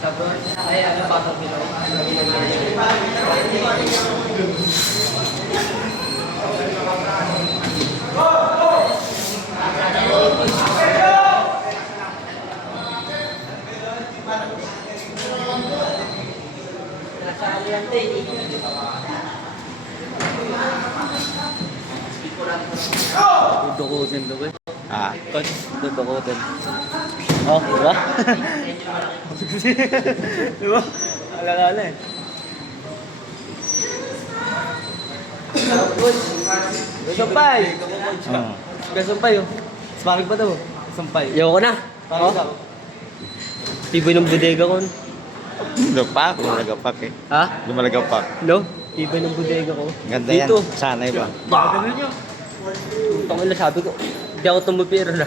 Sabon, ay ano, pasok nila. Dudukutin to eh. Ah, Coach, dudukutin. Oh, diba? Diba? Alala eh. Sumpay! Sumpay oh. Smarig pa daw. Sumpay. Ayoko na. Smarig daw. Tibay ng bodega ko. lupak, lumagapak eh. Ha? Lumalagapak. No? Tibay ng bodega ko. Ganda Dito. yan. Sanay ba? Ano nyo? Tangina, sabi ko, hindi ako tumupiro na.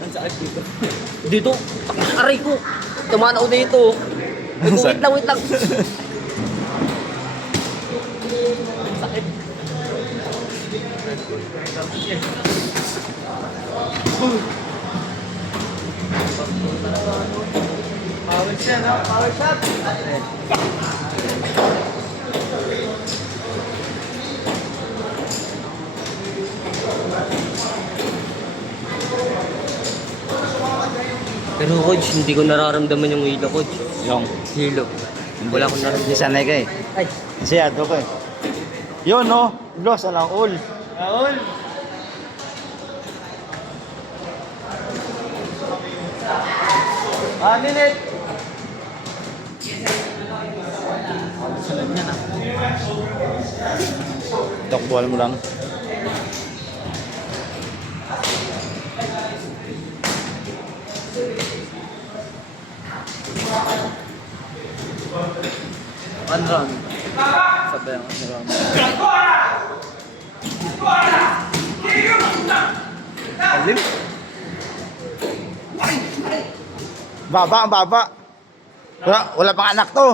Ang sakit dito. Dito, aray ko. Tumaan ako dito. Wait lang, wait lang. Sakit. Power shot, ha? Power shot! Pero coach, hindi ko nararamdaman yung hilo, coach. Yung. Hilo. Wala akong nararamdaman. Hindi sanay ka eh. Ay, Siyado ko eh. Yun no. Bloss alang all. Raul! Minute! Salag niya na. Takbuhan mo lang. One run. Sabay ang one run. Alim? Baba, ang baba. Wala pang anak to.